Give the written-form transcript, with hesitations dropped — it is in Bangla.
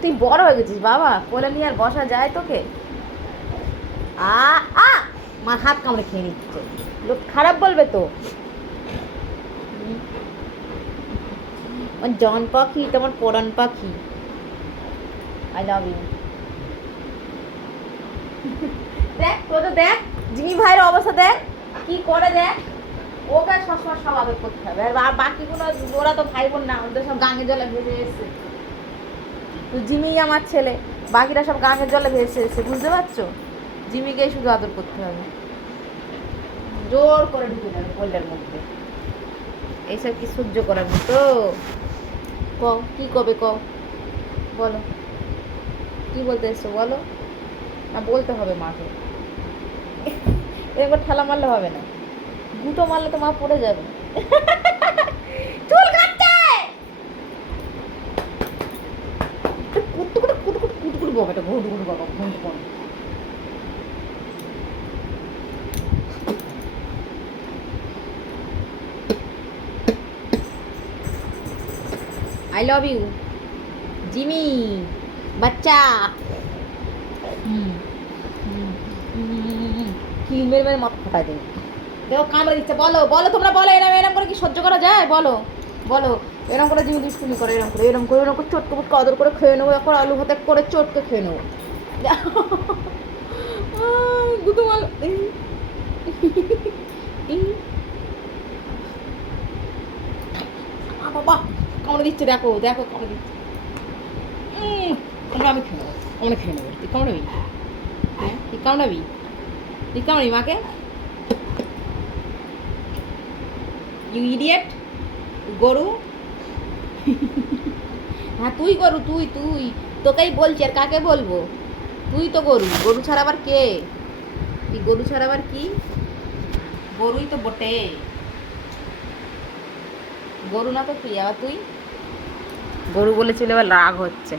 তুই বড় হয়ে গেছিস বাবা, কোলে নিয়ে আর বসা যায় তোকে? আ আ মার হাত কামড়ে খেয়ে নিচ্ছে, লোক খারাপ বলবে তো। আমার জন পাখি, তোমার পরাণ পাখি, আই লাভ ইউ। দেখ তোকে, দেখ জিমি ভাইয়ের অবস্থা দেখ কি করে, দেখ ওকে সবসময় সব আবেগ করতে হবে। আর বাকিগুলো ওরা তো ভাই বোন না, ওদের সব গাঙে জলে ভেসে এসছে। তো জিমি আমার ছেলে, বাকিরা সব গাঙের জলে ভেসে এসছে, বুঝতে পারছো? জিমিকেই শুধু আদর করতে হবে, জোর করে ঢুকে যাবে কোলের মধ্যে। এইসব কি সহ্য করার মতো? কও কি কবে, কও বলো, কি বলতে এসছো বলো। না বলতে হবে মাকে, এরকম ঠেলা মারলে হবে না, গুঁতো মারলে তো মা পড়ে যাবে। চুল কাটছে, কুটু কুটু কুটু কুটু কুটু কুটু বাবা, এটা ঘুটু ঘুটু বাবা, ঘুটু ঘুটু। আই লাভ ইউ জিমি বাচ্চা। কিল মেরে মেরে মাথা ফাটাই দেবে। দেখো কামড়ে দিচ্ছে, বলো বলো তোমরা বলো, এরম এরম করে কি সহ্য করা যায়? বলো বলো, এরম করে জিমি দুষ্টুমি করে, এরম করে এরম করে এরম করে চটকে ফুটকে আদর করে খেয়ে নেবো, এখন আলু ভাতে করে চটকে খেয়ে নেবো। গুতো মাল বাবা, কামড়ে দিচ্ছে, দেখো দেখো কামড়ে দিচ্ছে। আমি খেয়ে নেবো, আমরা খেয়ে নেবো। তুই কামড়াবি? হ্যাঁ তুই কামড়াবি? তুই কামড়াবি মাকে? ইউ ইডিয়েট, গরু। হ্যাঁ তুই গরু, তুই তুই, তোকেই বলছি, আর কাকে বলবো? তুই তো গরু, গরু ছাড়া আবার কে? তুই গরু ছাড়া আবার কি? গরুই তো বটে, গরু না তো তুই, আবার তুই গরু বলেছিল, এবার রাগ হচ্ছে।